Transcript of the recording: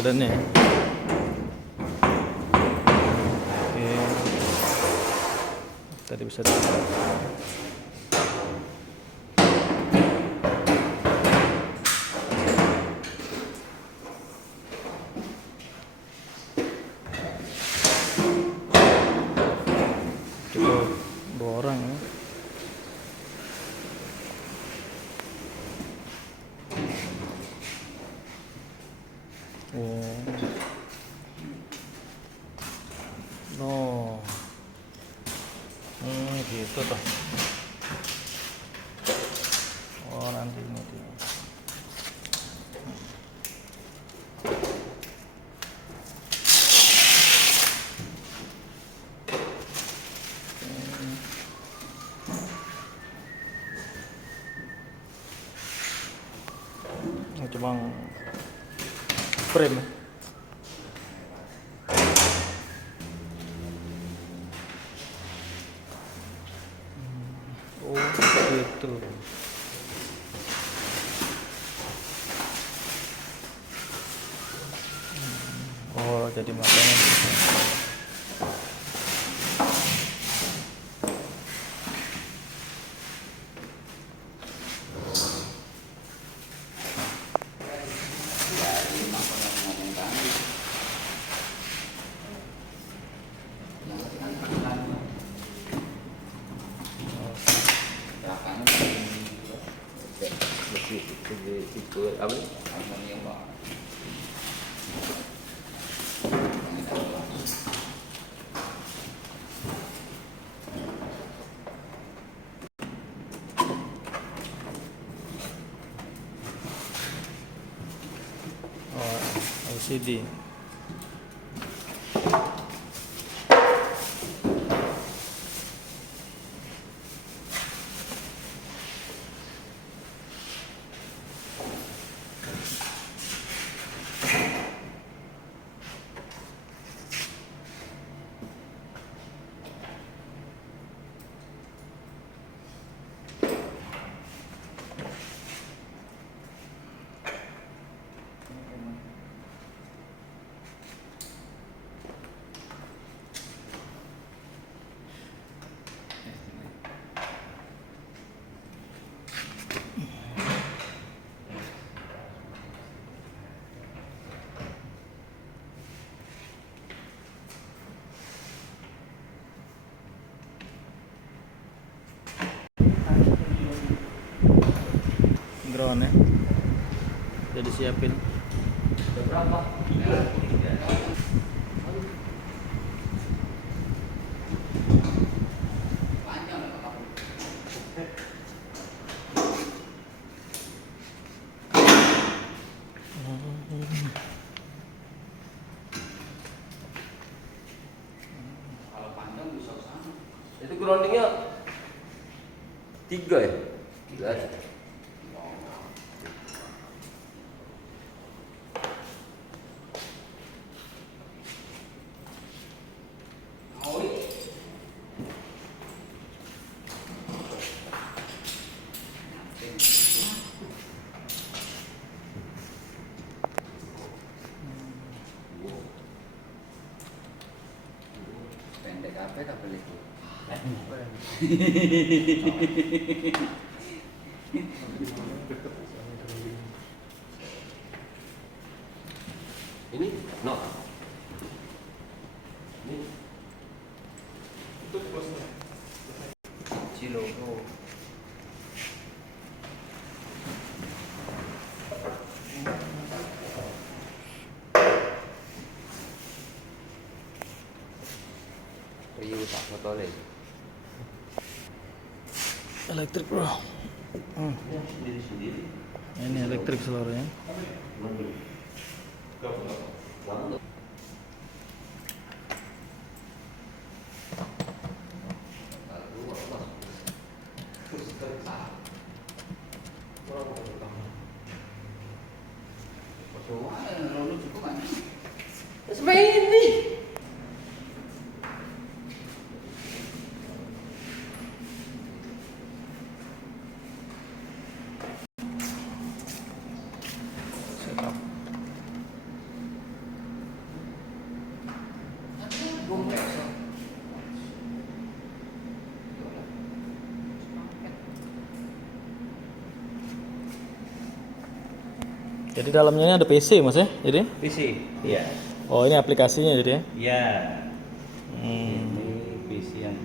badannya ya. Oke, tadi bisa dilihat. Cukup 2 orang ya. Oh. No. Gitu tuh. Oh, nanti ini dia. Ini cuma frame. Oh, gitu. Oh, jadi matanya gitu. Itu apa nih? Oh, LCD. Ground ya. Jadi siapin. Berapa? Kalau panjang bisa ke sana. Itu groundingnya 3 ya? 3 aja. Pendek apa kabel itu? Ini no. Ini itu plusnya. Cilogo. Rio tak foto lagi. Elektrik bro. Sendiri-sendiri. Ini elektrik seluruhnya. Ini. Setup. Jadi dalamnya ini ada PC mas ya, jadi? PC. Iya. Oh ini aplikasinya jadi ya? Iya. Hmm. Ini PC yang